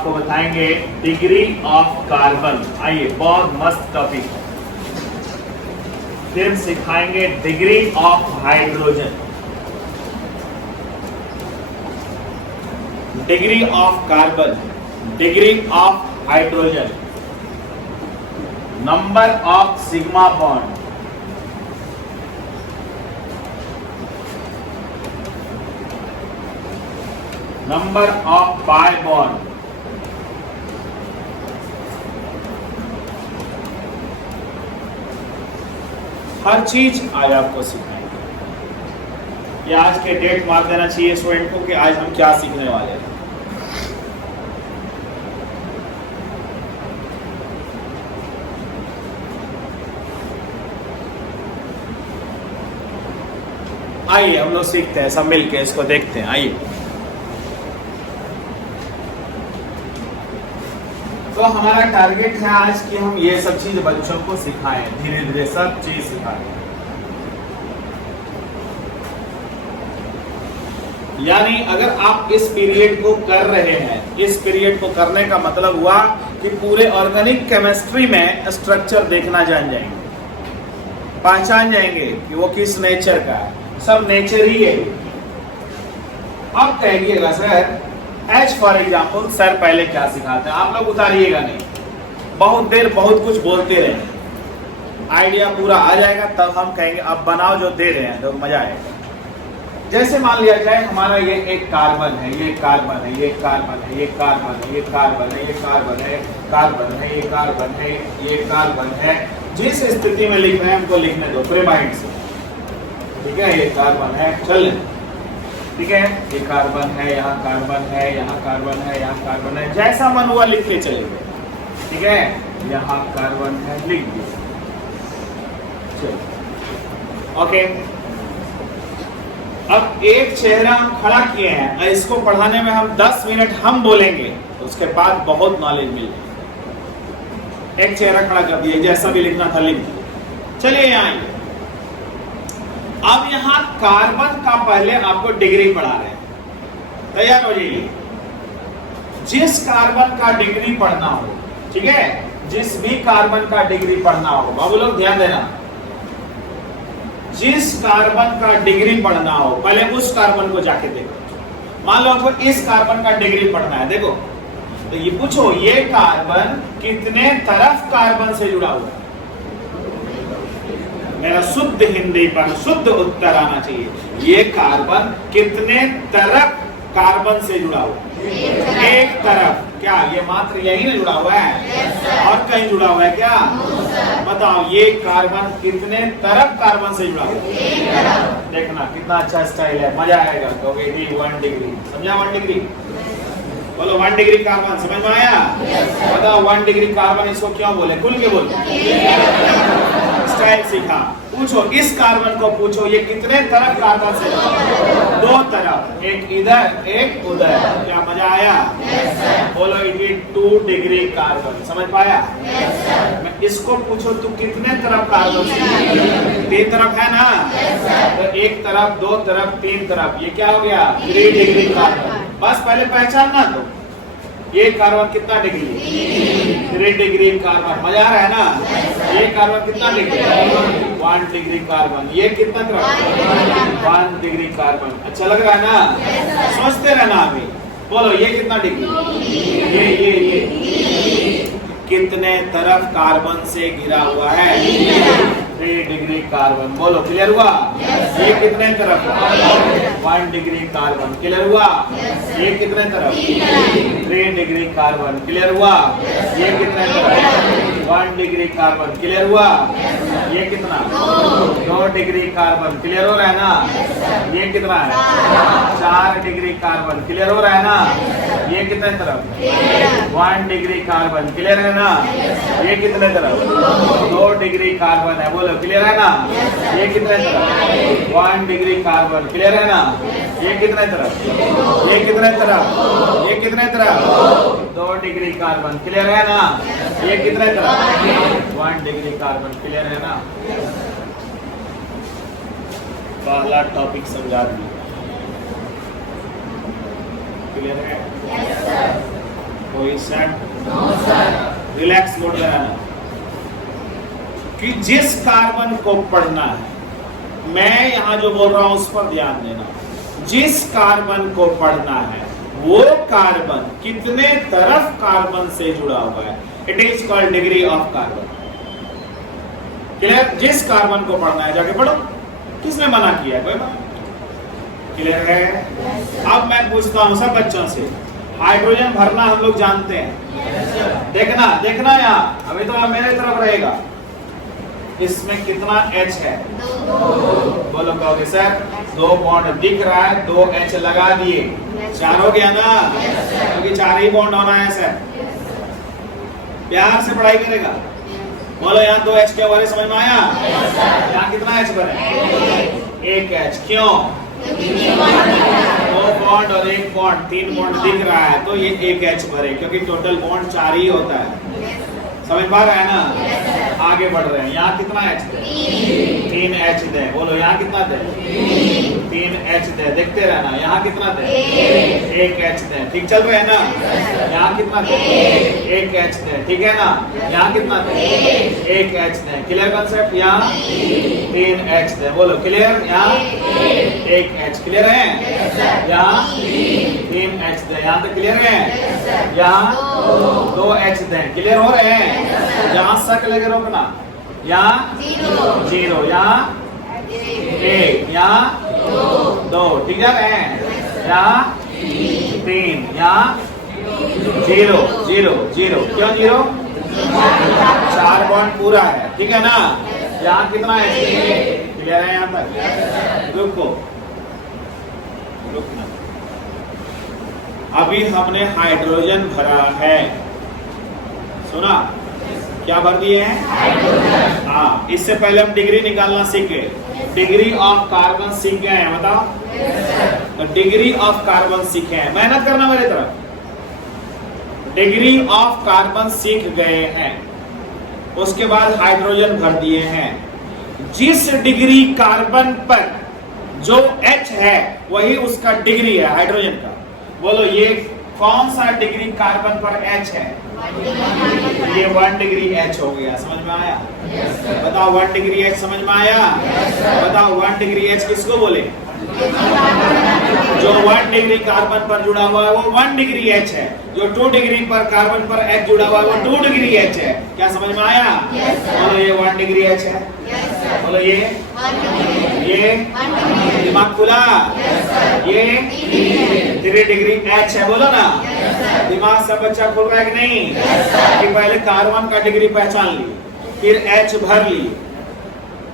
आपको बताएंगे degree of carbon. आइए, बहुत मस्त टॉपिक। फिर सिखाएंगे degree of hydrogen, degree of carbon, degree of hydrogen, number of sigma bond, number of pi bond, हर चीज आज आपको सिखाएंगे। ये आज के डेट मार देना चाहिए स्टूडेंट को कि आज हम क्या सीखने वाले हैं। आइए हम लोग सीखते हैं, सब मिलके इसको देखते हैं। आइए, तो हमारा टारगेट है आज कि हम ये सब चीज बच्चों को सिखाएं, धीरे धीरे सब चीज सिखाएं। यानी अगर आप इस पीरियड को कर रहे हैं, इस पीरियड को करने का मतलब हुआ कि पूरे ऑर्गेनिक केमिस्ट्री में स्ट्रक्चर देखना जान जाएंगे, पहचान जाएंगे कि वो किस नेचर का है। सब नेचर ही है। अब कहिएगा sir H for example, sir पहले क्या सिखाते हैं, आप लोग उतारिएगा नहीं, बहुत देर बहुत कुछ बोलते रहे, आइडिया पूरा आ जाएगा तब हम कहेंगे अब बनाओ जो दे रहे हैं तो मजा आएगा। जैसे मान लिया जाए हमारा ये एक कार्बन है, ये कार्बन है, ये कार्बन है, ये कार्बन है, ये कार्बन है, ये कार्बन है, कार्बन है, ये कार्बन है, ये कार्बन है। जिस स्थिति में लिख रहे हैं हमको लिखने दो पूरे माइंड से, ठीक है। ये कार्बन है, चल ठीक है, ये कार्बन है, यहाँ कार्बन है, यहाँ कार्बन है, यहाँ कार्बन है, जैसा मन हुआ लिख के चलेंगे, ठीक है। यहाँ कार्बन है, लिख दिया, चलो ओके। अब एक चेहरा हम खड़ा किए हैं, इसको पढ़ाने में हम 10 मिनट हम बोलेंगे, उसके बाद बहुत नॉलेज मिलेगी। एक चेहरा खड़ा कर दिए, जैसा भी लिखना था लिख दिया। चलिए यहाँ अब यहां कार्बन का पहले आपको डिग्री पढ़ा रहे हैं, तैयार हो जाइए। जिस कार्बन का डिग्री पढ़ना हो, ठीक है, जिस भी कार्बन का डिग्री पढ़ना हो, बाबू लोग ध्यान देना, जिस कार्बन का डिग्री पढ़ना हो पहले उस कार्बन को जाके देखो। मान लो आपको इस कार्बन का डिग्री पढ़ना है, देखो तो ये पूछो ये कार्बन कितने तरफ कार्बन से जुड़ा हुआ है। मेरा शुद्ध हिंदी पर शुद्ध उत्तर आना चाहिए। ये कार्बन कितने तरफ कार्बन से जुड़ा हुआ है? एक तरफ। क्या ये मात्र यही ना जुड़ा हुआ है? और कहीं जुड़ा हुआ है क्या? बताओ ये कार्बन कितने तरफ कार्बन से जुड़ा हुआ है? देखना कितना अच्छा स्टाइल है, मजा आएगा। तो 1 डिग्री, समझा? 1 डिग्री बोलो, 1 डिग्री कार्बन समझ में आया? बताओ 1 डिग्री कार्बन इसको क्यों बोले? खुल के बोलो, स्टाइल सीखा। पूछो इस कार्बन को, पूछो ये कितने तरफ कार्बन से? 2 तरफ, एक इधर एक उधर। क्या मजा आया? बोलो इट इज 2 डिग्री कार्बन, समझ पाया? मैं इसको पूछो तू कितने तरफ कार्बन से? 3 तरफ है ना? तो 1 तरफ, 2 तरफ, 3 तरफ, ये क्या हो गया? 3 डिग्री कार्बन। बस पहले पहचानना तो ये कार्बन कितना डिग्री? 3 degree carbon. मजा आ रहा है ना? ये कार्बन कितना डिग्री? 1 degree carbon. ये कितना तरफ? 1 डिग्री कार्बन। अच्छा लग रहा है ना? सोचते रहना अभी। बोलो ये कितना डिग्री? ये कितने तरफ कार्बन से घिरा हुआ है? 3 डिग्री कार्बन। बोलो क्लियर हुआ? ये कितने तरफ? 1 डिग्री कार्बन। क्लियर हुआ? ये कितने तरफ? 3 डिग्री कार्बन। क्लियर हुआ? ये कितने तरफ? 1 डिग्री कार्बन। क्लियर हुआ? ये कितना? 2 डिग्री कार्बन। क्लियर हो रहा है ना? ये कितना है? 4 डिग्री कार्बन। क्लियर हो रहा है ना? ये कितने तरफ? 1 डिग्री कार्बन। क्लियर है ना? ये कितने तरफ? 2 डिग्री कार्बन है। बोलो क्लियर है ना? ये कितने तरफ? 1 डिग्री कार्बन। क्लियर है ना? ये कितने तरफ? ये कितने तरफ? ये कितने तरफ? 2 डिग्री कार्बन। क्लियर है ना? ये कितने तरफ? 1 डिग्री कार्बन। क्लियर है ना? पहला टॉपिक समझा दिया। क्लियर है? कोई सेट रिलैक्स मोड में रहना कि जिस कार्बन को पढ़ना है, मैं यहां जो बोल रहा हूं उस पर ध्यान देना। जिस कार्बन को पढ़ना है वो कार्बन कितने तरफ कार्बन से जुड़ा हुआ है, it is called degree of carbon. Clear? जिस कार्बन को पढ़ना है जाके पढ़ो, किसने मना किया है? कोई मना? क्लियर है? अब मैं पूछता हूं सब बच्चों से, हाइड्रोजन भरना हम लोग जानते हैं, देखना देखना यहाँ, अभी तो आप मेरे तरफ रहेगा। इसमें कितना H है? बोलो कहोगे सर 2 बॉन्ड दिख रहा है, 2 H लगा दिए, 4 हो गया ना, क्योंकि 4 ही बॉन्ड होना है सर। प्यार से पढ़ाई करेगा। बोलो यहाँ 2 H क्या बारे समझ में आया? यहाँ कितना H बने? 1 H। क्यों? 2 बॉन्ड और 1 बॉन्ड, 3 बॉन्ड दिख रहा है तो ये 1 H भरे, क्योंकि टोटल बॉन्ड 4 ही होता है। समझ पा रहे हैं ना? आगे बढ़ रहे हैं। यहाँ कितना H दे? 3 H दे। बोलो यहाँ कितना दे? 3 H दे। देखते रहना। यहाँ कितना दे? 1 H दे। ठीक चल रहे हैं ना? यहाँ कितना दे? 1 H दे। ठीक है ना? यहाँ कितना दे? 1 H दे। Clear concept? यहाँ 3 H दे। बोलो क्लियर? यहाँ 1 H। क्लियर है? यहाँ 3 H दे। यहाँ तक क्लियर है? यहाँ 2 H दे। क्लियर हो रहे हैं? यहाँ सक लगे रोकना। यहाँ 0, यहाँ 1, यहाँ 2, ठीक है? यहाँ 3, यहाँ 0, 0, 0। क्यों 0? 4 बॉन्ड पूरा है, ठीक है ना? यहाँ कितना है? क्लियर है? यहाँ तक रुको, रुकना। अभी हमने हाइड्रोजन भरा है, सुना? क्या भर दिए हैं? हाँ, इससे पहले हम डिग्री निकालना सीख गए। डिग्री ऑफ कार्बन सीख गए हैं, बताओ? तो डिग्री ऑफ कार्बन सीखे हैं, मेहनत करना मेरे तरफ। डिग्री ऑफ कार्बन सीख गए हैं, उसके बाद हाइड्रोजन भर दिए हैं। जिस डिग्री कार्बन पर जो H है वही उसका डिग्री है हाइड्रोजन का। बोलो ये कौन सा डिग्री कार्बन पर H है? ये 1 डिग्री H हो गया। समझ में आया? बताओ 1 डिग्री H समझ में आया? बताओ 1 डिग्री H किसको बोले? जो 1 डिग्री कार्बन पर जुड़ा हुआ है वो 1 डिग्री H है। जो 2 डिग्री पर कार्बन पर H जुड़ा हुआ है वो 2 डिग्री H है। क्या समझ में आया? बोलो ये 1 डिग्री H है। बोलो ये दिमाग खुला? ये 3 डिग्री H है। बोलो ना, दिमाग सब बच्चा खुल रहा है कि नहीं? कि पहले कार्बन का डिग्री पहचान ली, फिर H भर ली,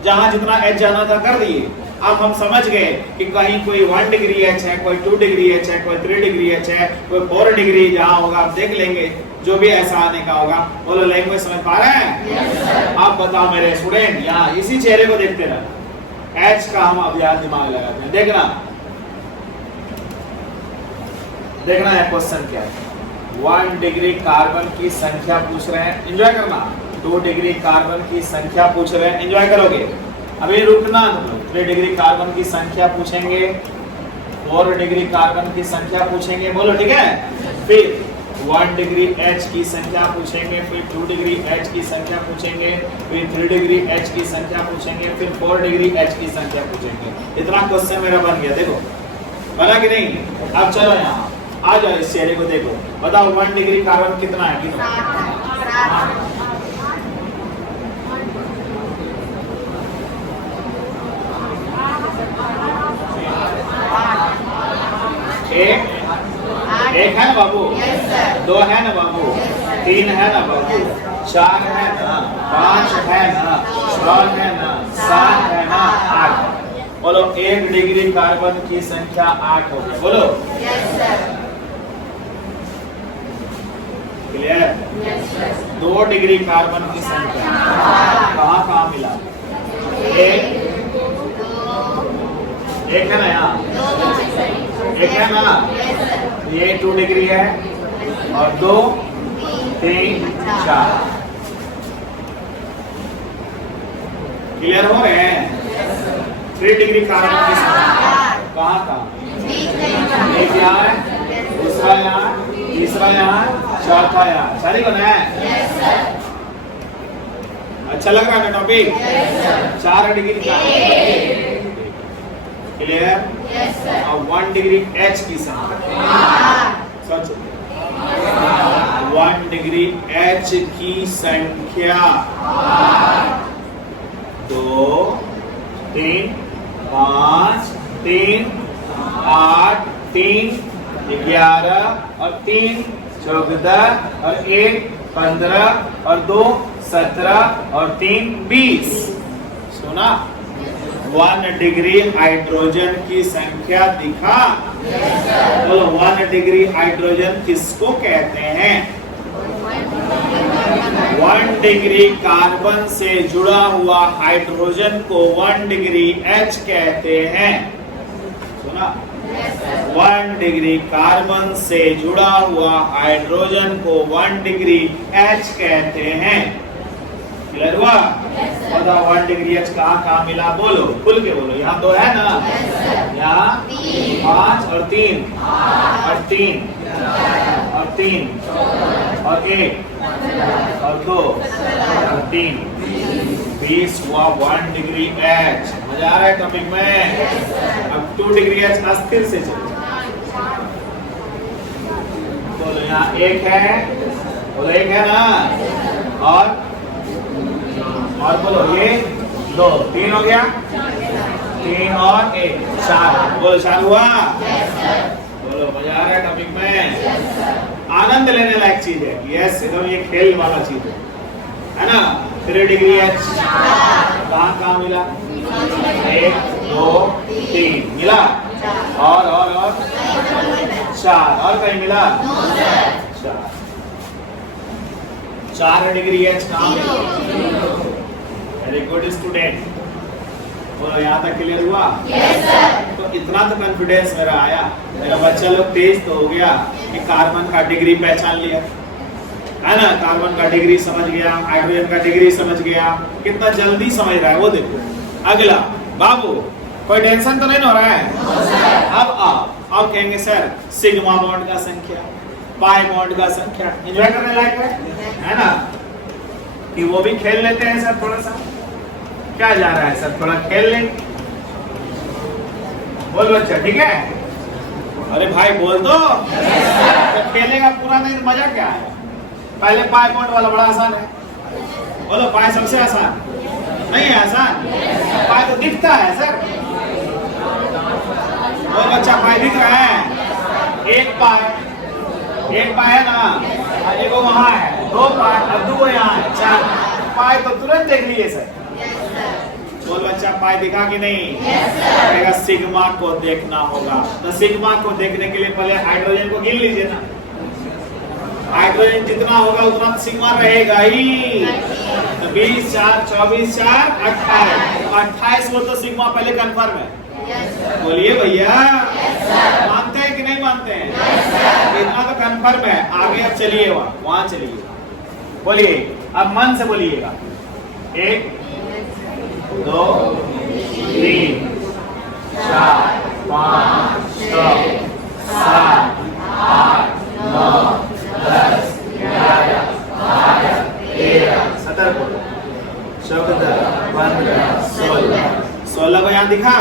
जहां जितना H जाना था कर दिए। अब हम समझ गए कि कहीं कोई 1 डिग्री H है, कोई 2 डिग्री H है, कोई 3 डिग्री H है, कोई 4 डिग्री जहाँ होगा आप देख लेंगे, जो भी ऐसा आने का होगा। बोलो लैंग्वेज समझ पा रहे हैं? आप बताओ मेरे स्टूडेंट, यहाँ इसी चेहरे को देखते रहना। H का हम अब यार दिमाग लगाते हैं। देखना देखना है क्वेश्चन क्या है। 1 डिग्री कार्बन की संख्या पूछ रहे हैं, एंजॉय करना। 2 डिग्री कार्बन की संख्या पूछ रहे हैं, एंजॉय करोगे। अभी रुकना। 3 डिग्री कार्बन की संख्या पूछेंगे, 4 डिग्री कार्बन की संख्या पूछेंगे। बोलो ठीक है? फिर 1 डिग्री H की संख्या पूछेंगे, फिर 2 डिग्री H की संख्या पूछेंगे, फिर 3 डिग्री H की संख्या पूछेंगे, फिर 4 डिग्री H की संख्या पूछेंगे। इतना क्वेश्चन मेरा बन गया। देखो बना कि नहीं? अब चलो यहाँ आ जाओ, इस चेहरे को देखो। बताओ 1 डिग्री कार्बन कितना है? कितना? एक है ना बाबू? 2 है ना बाबू? 3 है ना बाबू? 4 है ना? 5 है ना? 6 है ना? 7 है ना? 8। बोलो 1 डिग्री कार्बन की संख्या 8 हो गया। बोलो क्लियर? 2 डिग्री कार्बन की संख्या कहाँ कहाँ मिला? एक है ना यहाँ? एक है ना? ये 2 डिग्री है और 2, 3, 4। क्लियर हो रहे हैं? 3 डिग्री कार्बन की संख्या कहाँ कहाँ? एक यहाँ है, दूसरा यहाँ, तीसरा यहाँ, चौथा यहाँ। सारी बना है? अच्छा लग रहा है ना टॉपिक? 4 डिग्री का क्लियर? अब 1 डिग्री एच की संख्या सोचो। 1 डिग्री एच की संख्या 2, 3, 5, 3, 8, 3, 11 और 3, 14 और 1, 15 और 2, 17 और 3, 20। सुना? 1 डिग्री हाइड्रोजन की संख्या दिखा? बोलो 1 डिग्री हाइड्रोजन किसको कहते हैं? 1 डिग्री कार्बन से जुड़ा हुआ हाइड्रोजन को 1 डिग्री एच कहते हैं। सुना? 1 डिग्री कार्बन से जुड़ा हुआ हाइड्रोजन को 1 डिग्री एच कहते हैं। क्लियर हुआ? बताओ 1 डिग्री एच कहाँ मिला? बोलो, खुल के बोलो। यहाँ 2 है ना? यहाँ 5 और 3 और 3 और 3 और 1 और 2 और 3, 20 हुआ 1 डिग्री एच। मजा आ रहा है टॉपिक में? अब 2 डिग्री एच अस्थिर से चलो। बोलो यहाँ 1 है, बोलो 1 है ना? और बोलो ये 2, 3 हो गया, 3 और 1, 4। बोलो 4 हुआ? बोलो मजा आ रहा है टॉपिक में? आनंद लेने लायक चीज है। यस, एकदम ये खेल वाला चीज है ना? 3 डिग्री एच कहाँ मिला? 1, 2, 3 मिला, और 4 और कहीं मिला? 4 डिग्री एच कहाँ मिला? Very good student. बोलो यहाँ तक क्लियर हुआ? yes, sir. तो इतना तो कॉन्फिडेंस मेरा आया, मेरा बच्चा लोग तेज तो हो गया कि कार्बन का डिग्री पहचान लिया है ना? कार्बन का डिग्री समझ गया, हाइड्रोजन का डिग्री समझ गया। कितना जल्दी समझ रहा है वो देखो। अगला बाबू, कोई टेंशन तो नहीं हो रहा है? अब कहेंगे सर सिग्मा बॉन्ड का संख्या, पाई बॉन्ड का संख्या। एंजॉय करने लायक है ना? कि वो भी खेल लेते हैं सर थोड़ा सा। क्या जा रहा है सर? थोड़ा खेल लें। बोल बच्चा, ठीक है? अरे भाई बोल दो। जब खेलेगा पूरा नहीं तो मजा क्या है? पहले पाई बॉन्ड वाला बड़ा आसान है। बोलो पाई सबसे आसान नहीं है? आसान पाई तो दिखता है सर। बोल बच्चा, पाई दिख रहा है? एक पाई है ना? एक वहां है, 2 पाई और 2 यहाँ है, 4 पाई तो तुरंत देख लिए सर। बोल बच्चा, पाई दिखा कि नहीं? yes, सिग्मा को देखना होगा। तो सिग्मा को देखने के लिए पहले हाइड्रोजन को गिन लीजिए ना। हाइड्रोजन जितना होगा उतना तो सिग्मा रहेगा ही। तो 20, 4, 24, 4, 28। 28 वो तो सिग्मा पहले कंफर्म है। बोलिए भैया, मानते हैं कि नहीं मानते हैं? इतना तो कंफर्म है। आगे अब चलिए वहां चलिए। बोलिए, अब मन से बोलिएगा। 1, 2, 3, 4, 5, 6, 7, 8, 9, 10, 11, 12, 13, 17, 14, 15, 16। 16 को यहाँ दिखा?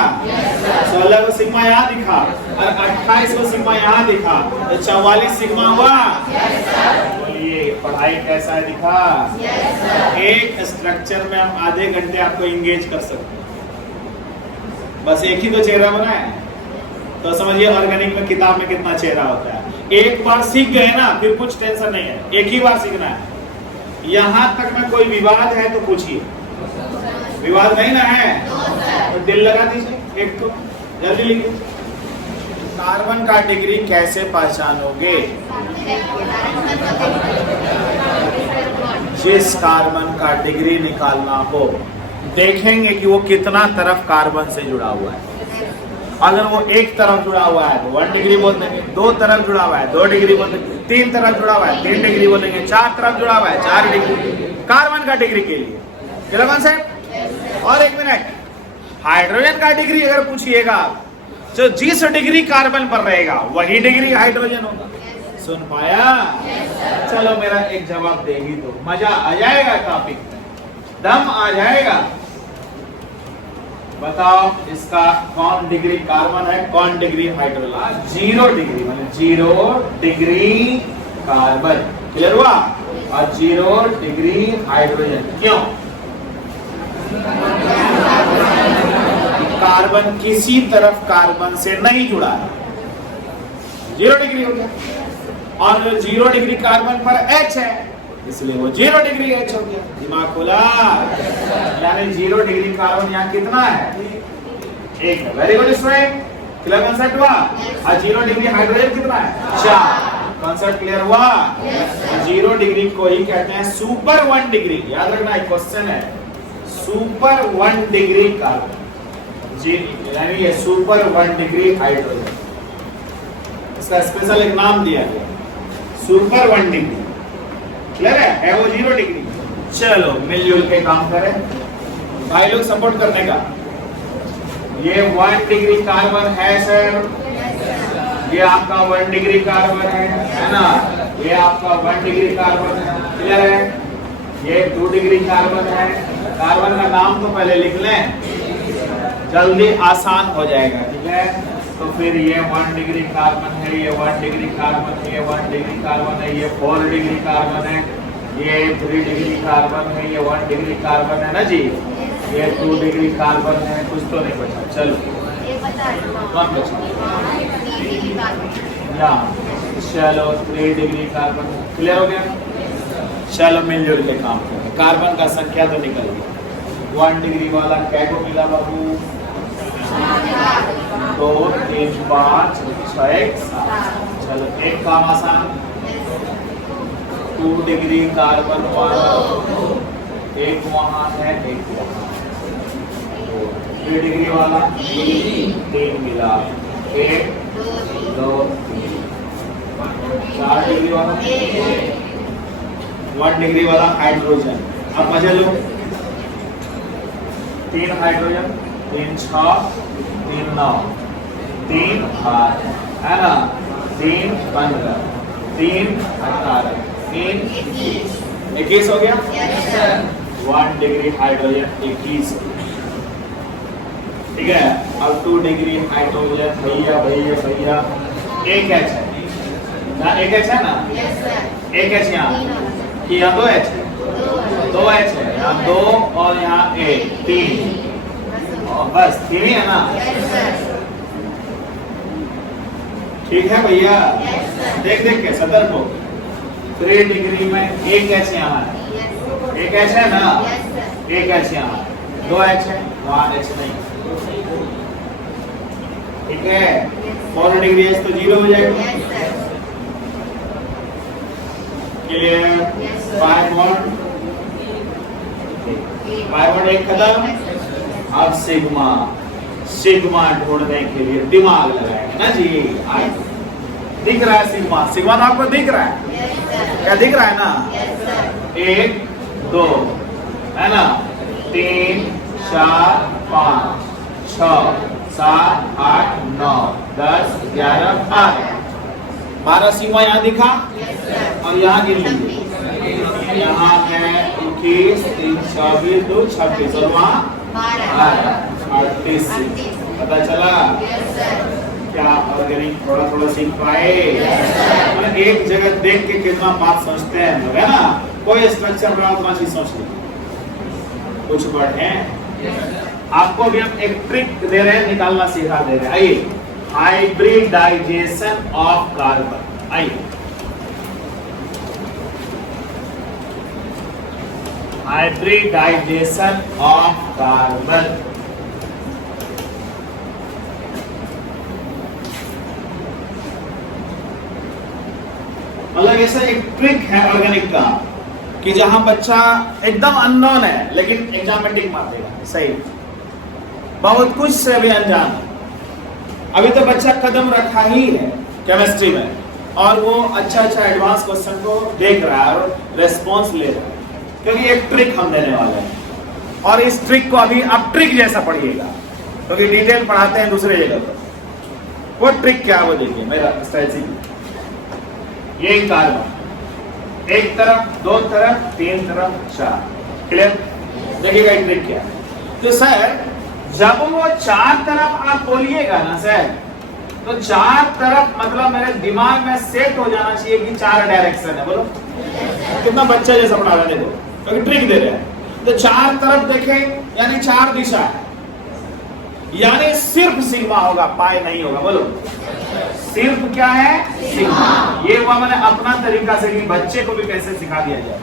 16 को सिग्मा यहाँ दिखा और 28 को सिग्मा यहाँ दिखा। तो 44 सिग्मा हुआ। बोलिए पढ़ाई कैसा है? दिखा? एक स्ट्रक्चर में हम आधे घंटे आपको इंगेज कर सकते हैं। बस एक ही तो चेहरा बना है, तो समझिए ऑर्गेनिक में किताब में कितना चेहरा होता है। एक बार सीख गए ना फिर कुछ टेंशन नहीं है, एक ही बार सीखना है। यहाँ तक में कोई विवाद है तो पूछिए। विवाद नहीं ना है तो दिल लगा दीजिए। एक तो जल्दी लिखिए। कार्बन का डिग्री कैसे पहचानोगे? जिस कार्बन का डिग्री निकालना हो, देखेंगे कि वो कितना तरफ कार्बन से जुड़ा हुआ है। अगर वो एक तरफ जुड़ा हुआ है तो 1 डिग्री बोल देंगे, 2 तरफ जुड़ा हुआ है 2 डिग्री बोल देंगे, 3 तरफ जुड़ा हुआ है 3 डिग्री बोलेंगे, 4 तरफ जुड़ा हुआ है 4 डिग्री। कार्बन का डिग्री के लिए कौन सा? और 1 मिनट, हाइड्रोजन का डिग्री अगर पूछिएगा तो जिस डिग्री कार्बन पर रहेगा वही डिग्री हाइड्रोजन होगा। सुन पाया? चलो मेरा एक जवाब देगी तो मजा आ जाएगा, टॉपिक में दम आ जाएगा। बताओ इसका कौन डिग्री कार्बन है, कौन डिग्री हाइड्रोजन? 0 डिग्री, मतलब 0 डिग्री कार्बन। क्लियर हुआ? और 0 डिग्री हाइड्रोजन। क्यों? कार्बन किसी तरफ कार्बन से नहीं जुड़ा है, 0 डिग्री हो गया। और 0 डिग्री कार्बन पर H है, इसलिए वो 0 डिग्री H हो गया। दिमाग खोला? यानी 0 डिग्री कार्बन यहाँ कितना है? 1 है। Very good student, clear concept हुआ? और 0 डिग्री हाइड्रोजन कितना है? 4। कंसेप्ट क्लियर हुआ? 0 डिग्री को ही कहते हैं सुपर 1 डिग्री। याद रखना, एक क्वेश्चन है, सुपर 1 डिग्री कार्बन, यानी ये सुपर 1 डिग्री हाइड्रोजन। इसका स्पेशल एक नाम दिया गया, सुपर 1 डिग्री। क्लियर है वो 0 डिग्री। चलो मिलजुल के काम करें भाई लोग, सपोर्ट करने का। ये 1 डिग्री कार्बन है सर, ये आपका 1 डिग्री कार्बन है ना? ये आपका 1 डिग्री कार्बन है। क्लियर है? ये 2 डिग्री कार्बन है। कार्बन का नाम तो पहले लिख लें, जल्दी आसान हो जाएगा। ठीक है? तो फिर ये 1 डिग्री कार्बन है, ये 1 डिग्री कार्बन है, ये 1 डिग्री कार्बन है, ये 4 डिग्री कार्बन है, ये 3 डिग्री कार्बन है, ये 1 डिग्री कार्बन है ना जी, ये 2 डिग्री कार्बन है। कुछ तो नहीं बचा। चलो कौन बचा? यहाँ। चलो 3 डिग्री कार्बन। क्लियर हो गया? चलो मिलजुल के काम करें। कार्बन का संख्या तो निकल गया। 1 डिग्री वाला क्या को मिला बाबू? 2 3 5 6 1 7। चलो एक काम आसान, 2 डिग्री कार्बन वाला एक वहां है, एक वहां। 3 डिग्री वाला 3 मिला, 1 2 3। 4 डिग्री वाला 1 डिग्री वाला हाइड्रोजन। अब मजे लो, 3 हाइड्रोजन, 3 6 3 9 3 8 है ना, 3 15 3 18 3 21 हो गया। 1 डिग्री हाइड्रोजन 21। ठीक है? अब 2 डिग्री हाइड्रोजन भैया भैया भैया एक H है ना, एक H है ना, एक H यहाँ कि यहाँ 2 H है, 2 H है यहाँ, 2 और यहाँ 1 3 और बस 3 ही है ना। ठीक है भैया? देख देख के सतर्क हो। 3 डिग्री में एक H यहाँ है, एक H है ना, एक H यहाँ, 2 H है, वहाँ H नहीं। ठीक है? 4 डिग्री H तो 0 हो जाएगा। क्लियर? 5 बॉन्ड एक खत्म। अब सिग्मा, सिग्मा ढूंढने के लिए दिमाग लगाएंगे ना जी। आए दिख रहा है सिग्मा? सिग्मा तो आपको दिख रहा है? क्या दिख रहा है ना? 1 2 है ना, 3 4 5 6 7 8 9 10 11 12 सिग्मा यहाँ दिखा। और यहाँ गिन लीजिए, यहाँ है 21 3 24 2 26 और वहाँ 38। पता चला क्या? ऑर्गेनिक थोड़ा थोड़ा सीख पाए? मतलब एक जगह देख के कितना बात सोचते हैं लोग, है ना? कोई स्ट्रक्चर बना उतना चीज सोच लीजिए। कुछ वर्ड है आपको भी हम एक ट्रिक दे रहे हैं, निकालना सिखा दे रहे हैं। आइए, हाइब्रिडाइजेशन ऑफ कार्बन। आइए, हाइब्रिडाइजेशन ऑफ कार्बन। मतलब ऐसा एक ट्रिक है ऑर्गेनिक का कि जहां बच्चा एकदम अननोन है लेकिन एग्जाम में टिक मार देगा। सही, बहुत कुछ से भी अनजान है। अभी तो बच्चा कदम रखा ही है केमिस्ट्री में और वो अच्छा एडवांस क्वेश्चन को देख रहा है और रेस्पॉन्स ले रहा है, क्योंकि एक ट्रिक हम देने वाले हैं। और इस ट्रिक को अभी आप ट्रिक जैसा पढ़िएगा, क्योंकि डिटेल पढ़ाते हैं दूसरे जगह पर। वो ट्रिक क्या है वो देखिए, मेरा स्ट्रेटजी। ये कार्बन, एक तरफ, दो तरफ, तीन तरफ, चार। क्लियर? देखिएगा ट्रिक क्या है। तो सर जब वो चार तरफ आप बोलिएगा ना सर, तो चार तरफ मतलब मेरे दिमाग में सेट हो जाना चाहिए कि चार डायरेक्शन है। बोलो कितना बच्चा जैसा पढ़ा रहा है, देखो तो ट्रिक दे रहे हैं। तो चार तरफ देखें यानी चार दिशा है, यानी सिर्फ सिग्मा होगा, पाई नहीं होगा। बोलो सिर्फ क्या है? सिग्मा। ये हुआ मैंने अपना तरीका से कि बच्चे को भी कैसे सिखा दिया जाए।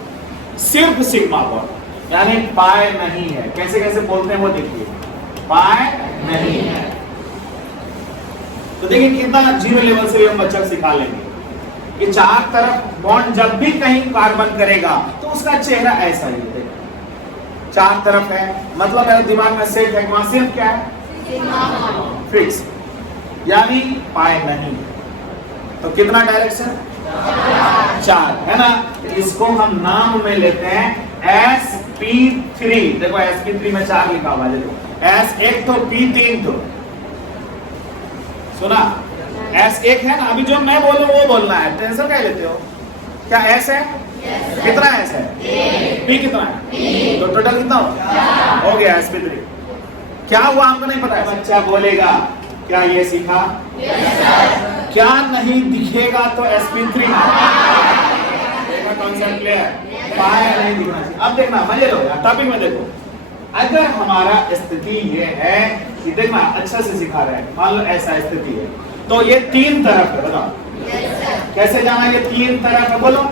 सिर्फ सिग्मा पर, यानी पाई नहीं है। कैसे कैसे बोलते हैं वो देखिए, पाई नहीं है। तो देखिए कितना जीरो लेवल से भी हम बच्चा सिखा लेंगे कि चार तरफ बॉन्ड जब भी कहीं कार्बन करेगा तो उसका चेहरा ऐसा ही है। चार तरफ है मतलब मेरे दिमाग में सेट है, वहां सिर्फ क्या है? फिक्स, यानी पाई नहीं। तो कितना डायरेक्शन? चार है ना। इसको हम नाम में लेते हैं sp3। देखो sp3 में चार लिखा हुआ है, देखो s एक तो p तीन तो, सुना? s एक है ना, अभी जो मैं बोलूं वो बोलना है, टेंशन क्या लेते हो? क्या s है? कितना s है? p कितना है? तो टोटल कितना हो गया sp3। क्या हुआ हमको नहीं पता है। बच्चा बोलेगा क्या ये सीखा? क्या नहीं दिखेगा तो sp3 कॉन्सेप्ट क्लियर? पाया नहीं दिखना चाहिए। अब देखना मजे लो यार, टॉपिक में देखो। अगर हमारा स्थिति ये है कि देखना अच्छा से सिखा रहे हैं, मान लो ऐसा स्थिति है तो ये तीन तरफ है, बताओ कैसे जाना? ये तीन तरफ है, बोलो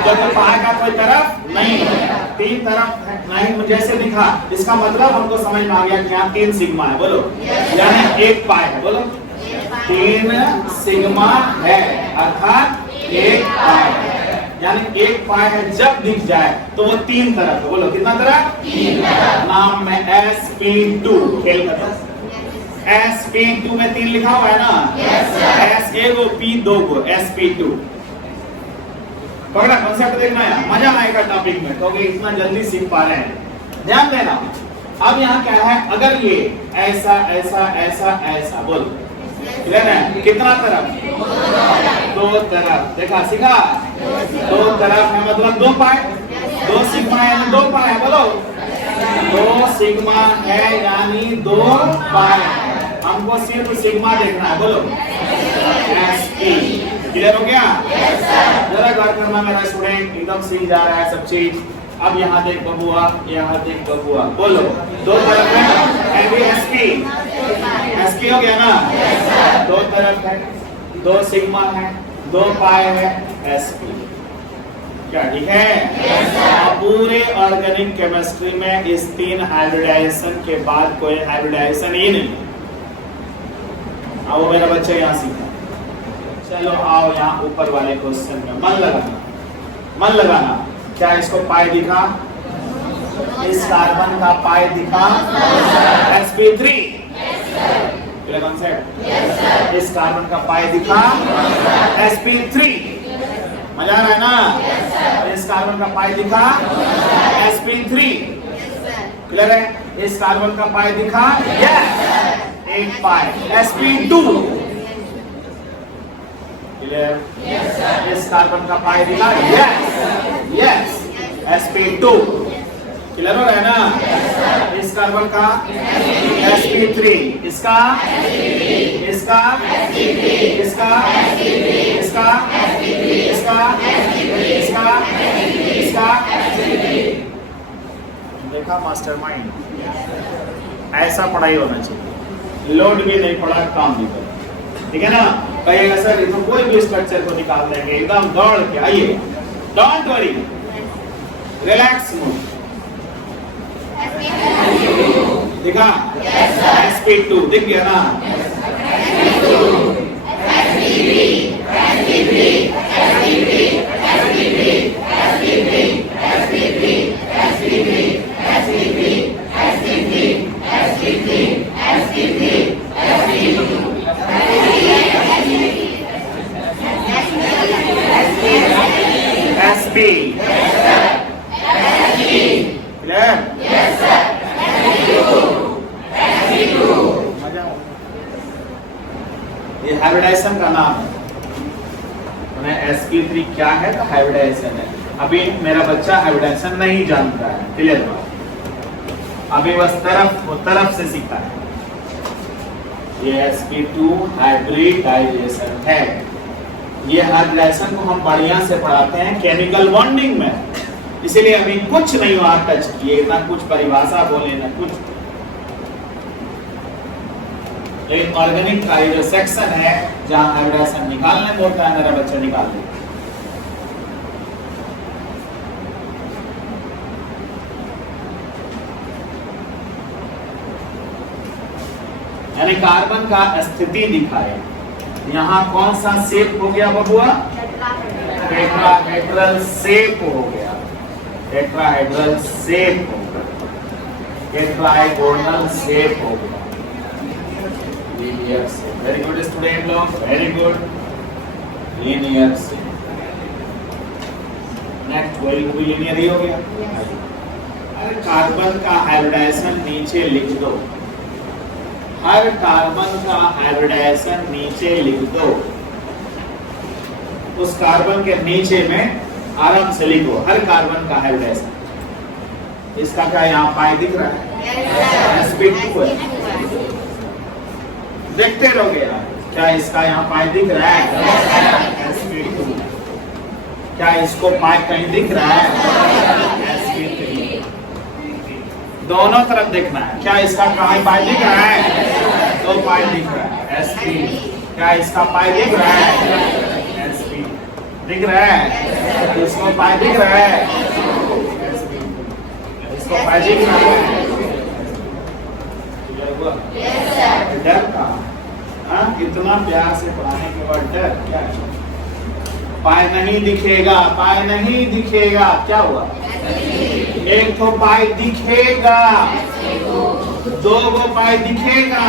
तो पहाड़ का कोई तरफ नहीं है, तीन तरफ नहीं जैसे दिखा, इसका मतलब हमको समझ में आ गया कि यहाँ तीन सिग्मा है। बोलो यानी एक पाई है। बोलो तीन सिग्मा है अर्थात एक पाई है, यानी एक पाई है जब दिख जाए तो वो तीन तरफ है। बोलो कितना तरफ? तीन तरफ। नाम में sp2 खेल कर, sp2 में तीन लिखा हुआ है ना, s एक को p दो को, sp2 पकड़ा। कॉन्सेप्ट देखना है, मजा आएगा टॉपिक में, क्योंकि इतना जल्दी सीख पा रहे हैं। ध्यान देना। अब यहाँ क्या है, अगर ये ऐसा ऐसा ऐसा ऐसा, बोल क्लियर है? कितना तरफ? दो तरफ। देखा सीखा? दो तरफ है मतलब दो पाई, दो सिग्मा है, दो पाई है। बोलो दो सिग्मा है यानी दो पाई। हमको सिर्फ सिग्मा देखना है। बोलो sp। क्लियर हो गया? जरा गौर करना मेरा स्टूडेंट, एकदम सीख जा रहा है सब चीज। अब यहाँ देख बबुआ, यहाँ देख बबुआ, बोलो दो तरफ है sp हो गया ना, दो तरफ है, दो सिग्मा है, दो पाई है, sp। क्या ठीक है? पूरे ऑर्गेनिक केमिस्ट्री में इस तीन हाइब्रिडाइजेशन के बाद कोई हाइब्रिडाइजेशन ही नहीं। आओ मेरा बच्चा यहाँ सीखा। चलो आओ यहाँ ऊपर वाले क्वेश्चन में मन लगाना, मन लगाना। क्या इसको पाई दिखा? इस कार्बन का पाई दिखा sp3। कॉन्सेप्ट? इस कार्बन का पाई दिखा sp3। मजा आ रहा है ना? इस कार्बन का पाई दिखा sp3। क्लियर है? इस कार्बन का पाई दिखा एक पाई sp2। क्लियर? इस कार्बन का पाई दिखा यस sp2। क्लियर हो रहा है ना? इस कार्बन का sp3, इसका इसका इसका इसका इसका इसका इसका। देखा मास्टरमाइंड? ऐसा पढ़ाई होना चाहिए, लोड भी नहीं पड़ा, काम भी करो। ठीक है ना? कहिएगा सर इसमें कोई भी स्ट्रक्चर को निकाल देंगे एकदम दौड़ के। आइए, डोंट वरी, रिलैक्स मूड। देखा? sp2 दिख गया ना? sp clear? ये हाइब्रिडाइजेशन का नाम है। sp3 क्या है? तो हाइब्रिडाइजेशन है। अभी मेरा बच्चा हाइब्रिडाइजेशन नहीं जानता है, क्लियर बात? अभी बस तरफ से सीखा है। ये sp2 हाइब्रिडाइजेशन है। ये हाइब्रिडाइजेशन को हम बढ़िया से पढ़ाते हैं केमिकल बॉन्डिंग में, इसीलिए अभी कुछ नहीं वहां टच किए, ना कुछ परिभाषा बोले ना कुछ। एक ऑर्गेनिक का ये जो सेक्शन है जहां हाइब्रिडाइजेशन निकालने बोलता है, मेरा बच्चा निकाल दे। यानी कार्बन का स्थिति दिखाए। यहाँ कौन सा शेप हो गया बबुआ? टेट्राहेड्रल शेप हो गया, टेट्राहेड्रल शेप हो गया, टेट्राहेड्रल शेप हो गया। Linear shape, very good student लोग, very good. Linear shape, next वही लीनियर ही हो गया। अरे कार्बन का हाइब्रिडाइजेशन नीचे लिख दो, हर कार्बन का हाइब्रिडाइजेशन नीचे लिख दो। उस कार्बन के नीचे में आराम से लिखो हर कार्बन का हाइब्रिडाइजेशन। इसका क्या यहाँ पाई दिख रहा है? sp2 है। देखते रहोगे यार, क्या इसका यहाँ पाई दिख रहा है? sp2। क्या इसको पाई कहीं दिख रहा है? sp3। दोनों तरफ देखना है। क्या इसका कहीं पाई दिख रहा है? तो पाई दिख रहा है sp। क्या इसका पाई दिख रहा है? sp दिख रहा है। इसको पाई दिख रहा है, इसको पाई दिख रहा है। डर का इतना प्यार से पढ़ाने के बाद डर क्या है? पाई नहीं दिखेगा, पाई नहीं दिखेगा, क्या हुआ? एक तो पाई दिखेगा, दो गो पाई दिखेगा।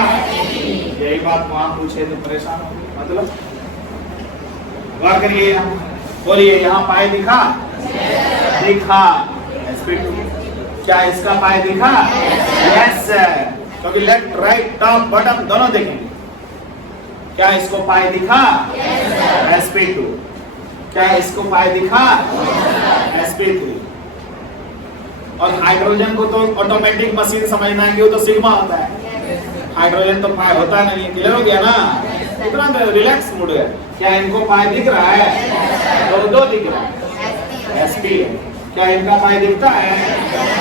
यही बात वहां पूछे तो परेशान हो, मतलब गौर करिए, बोलिए यहाँ पाई दिखा? दिखा। sp2 क्या इसका पाई दिखा? यस, क्योंकि लेफ्ट राइट टॉप बॉटम दोनों देखेंगे। क्या इसको पाई दिखा? sp2। क्या इसको पाई दिखा? sp3। और हाइड्रोजन को तो ऑटोमेटिक मशीन समझना है कि वो तो सिग्मा होता है, हाइड्रोजन तो पाई होता नहीं है। क्लियर हो गया ना? इतना रिलैक्स मूड है। क्या इनको पाई दिख रहा है? दो दिख रहा है, sp है। क्या इनका पाई दिखता है?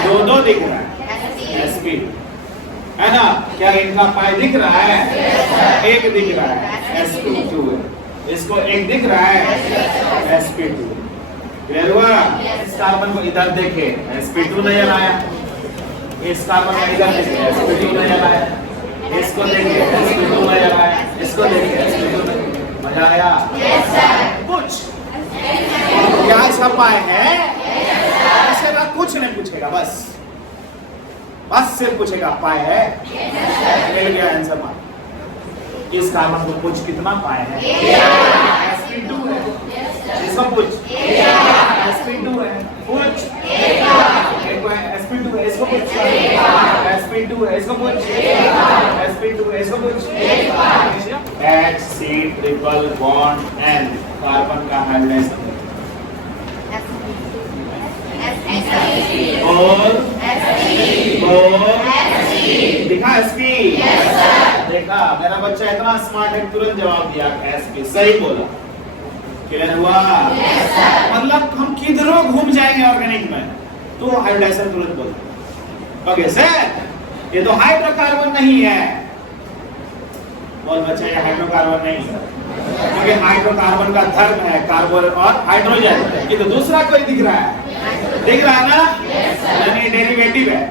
दो दिख रहा है, sp है ना? क्या इनका पाई दिख रहा है? एक दिख रहा है, sp2 है। इसको एक दिख रहा है, sp2। क्लियर हुआ? इस कार्बन को इधर देखे, sp2 नजर आया। इस कार्बन को इधर देखे, sp2 नजर आया। इसको देखे, sp2 नजर आया। इसको देखे, sp2 मजा आया? कुछ क्या इसका पाई है? पूछेगा, कुछ नहीं पूछेगा, बस सिर्फ पूछेगा पाई है। मिल गया आंसर। मान इस कार्बन को पूछ कितना पाई है? sp2 है। इसको पूछ, sp2 है, पूछ। sp2 है, इसको पूछ। sp2 है, इसको पूछ। sp2 है, इसको पूछ। HC triple bond N carbon का हाइब्रिडाइजेशन और दिखा sp। देखा मेरा बच्चा इतना स्मार्ट है, तुरंत जवाब दिया sp, सही बोला। क्लियर हुआ? मतलब हम किधरों घूम जाएंगे ऑर्गेनिक में तो हाइब्रिडाइजेशन तुरंत बोलते। ओके सर, ये तो हाइड्रोकार्बन नहीं है। बोल बच्चा, ये हाइड्रोकार्बन नहीं है, क्योंकि हाइड्रोकार्बन का धर्म है कार्बन और हाइड्रोजन। ये तो दूसरा कोई दिख रहा है, दिख रहा है ना? यानी डेरिवेटिव है।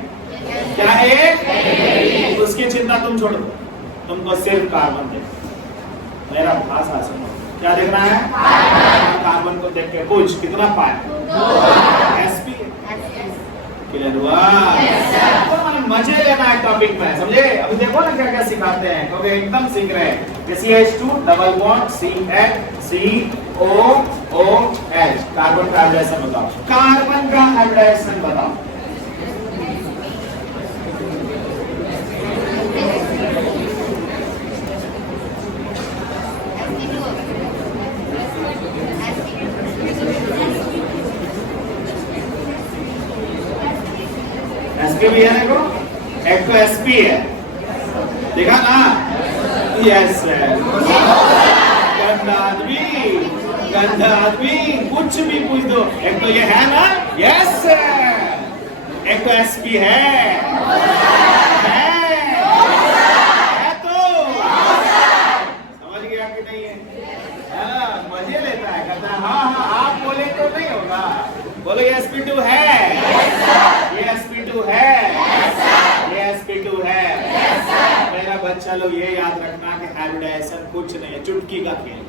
क्या है? उसकी चिंता तुम छोड़ दो, तुमको सिर्फ कार्बन देख। मेरा भाषा सुनो, क्या दिख रहा है? कार्बन को देख के पूछ कितना पाए? sp। क्लियर हुआ? तो मजे लेना है टॉपिक में, समझे? अभी देखो ना क्या क्या सिखाते हैं, क्योंकि एकदम सीख रहे हैं। CH2 double bond CH2OOH carbon का हाइब्रिडाइजेशन बताओ, कार्बन का हाइब्रिडाइजेशन बताओ। एसपी भी है देखो, एक तो एसपी है, देखा ना? यस गंदा आदमी कुछ भी पूछ दो, एक तो ये है ना, यस एक तो एसपी है तो समझ गया कि नहीं है? मजे लेता है, कहता है हाँ आप बोले तो नहीं होगा, बोलो ये sp2 है, ये sp2 है, ये sp2 है। मेरा बच्चा लोग ये याद रखना कि हाइब्रिडाइजेशन कुछ नहीं है, चुटकी का खेल।